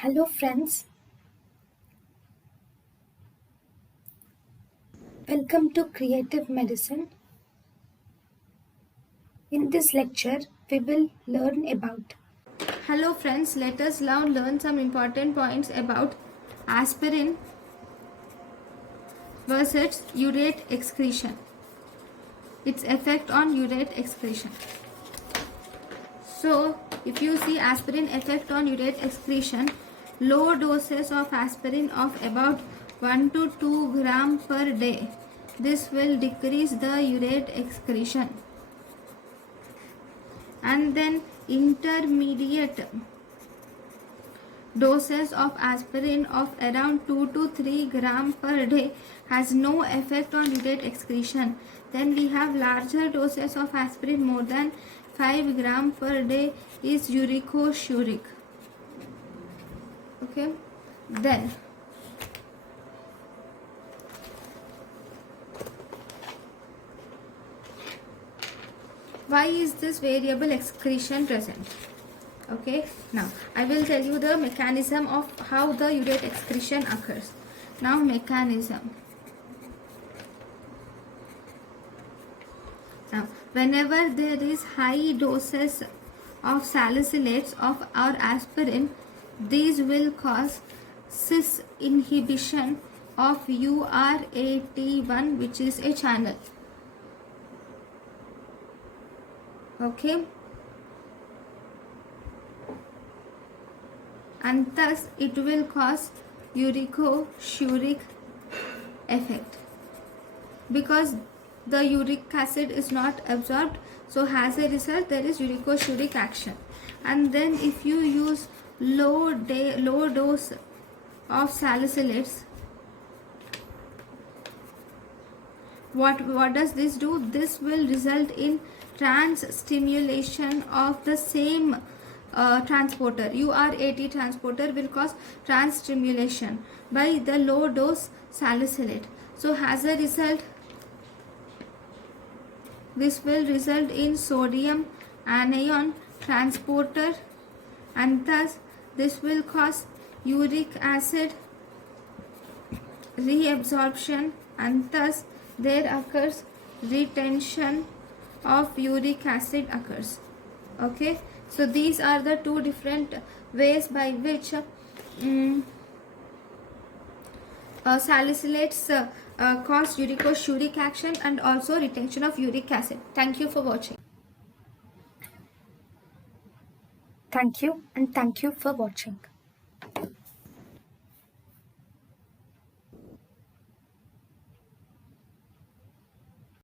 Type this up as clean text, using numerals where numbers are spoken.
Hello friends, welcome to Creative Medicine. In this lecture, we will learn about. Hello friends, let us now learn some important points about aspirin versus urate excretion. Its effect on urate excretion. So, if you see aspirin effect on urate excretion, low doses of aspirin of about 1 to 2 gram per day. This will decrease the urate excretion. And then intermediate doses of aspirin of around 2 to 3 gram per day has no effect on urate excretion. Then we have larger doses of aspirin more than 5 gram per day is uricosuric. Okay. Then why is this variable excretion present? Okay, now I will tell you the mechanism of how the urate excretion occurs. Now mechanism. Now whenever there is high doses of salicylates of our aspirin, these will cause cis inhibition of urate1, which is a channel. Okay, and thus it will cause uricosuric effect because the uric acid is not absorbed, so as a result there is uricosuric action. And then if you use low dose of salicylates, what does this do? This will result in trans stimulation of the same transporter. URAT transporter will cause trans stimulation by the low dose salicylate. So as a result, this will result in sodium anion transporter, and thus this will cause uric acid reabsorption, and thus there occurs retention of uric acid occurs. Okay, so these are the two different ways by which salicylates cause uricosuric action and also retention of uric acid. Thank you for watching. Thank you and thank you for watching.